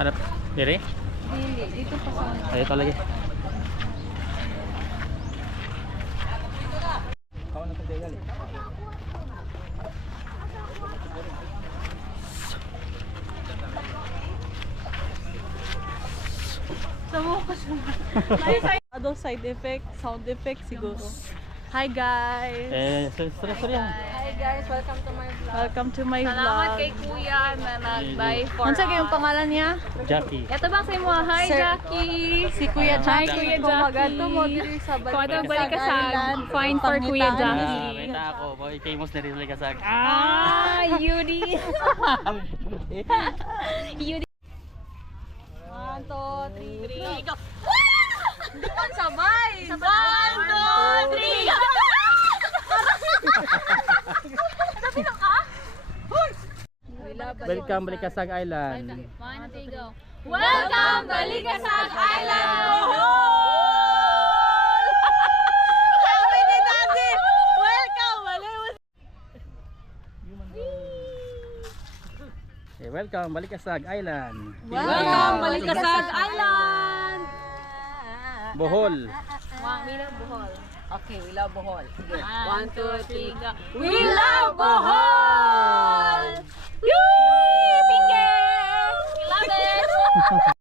Hanap. Dire? Dili, dito pa sa... Ayo talaga. Sa mukha siya. May side effect, sound effect siguro. Hi guys! Sorry. Hi guys, welcome to my vlog. Welcome to my Salamat vlog. kay Kuya na nag-buy for Ano sa yung pangalan niya? Jackie. Ito bang sa mo? Hi, Sir. Jackie! Si Kuya Hi, Jackie. Kuya Kung Jackie. magato mo diri sa Kung atong balik ka sa Island, fine for Kuya pangitaan ni- Jackie. Beta ako. Boy, famous na rin talaga sa Yuri! Yuri! 1, 2, 3, Go! Di pa sabay! 1, 2, 3, go! Welcome Balikasag Island. 1, 2, go! Welcome, Balikasag Island! Sabi ni Daddy! Welcome! Okay, welcome Balikasag Island. Welcome, Balikasag Island! Bohol. We love Bohol. Okay, we love Bohol. Sige. 1, 2, 3, go! We love Bohol! Yay! Finger! We love it!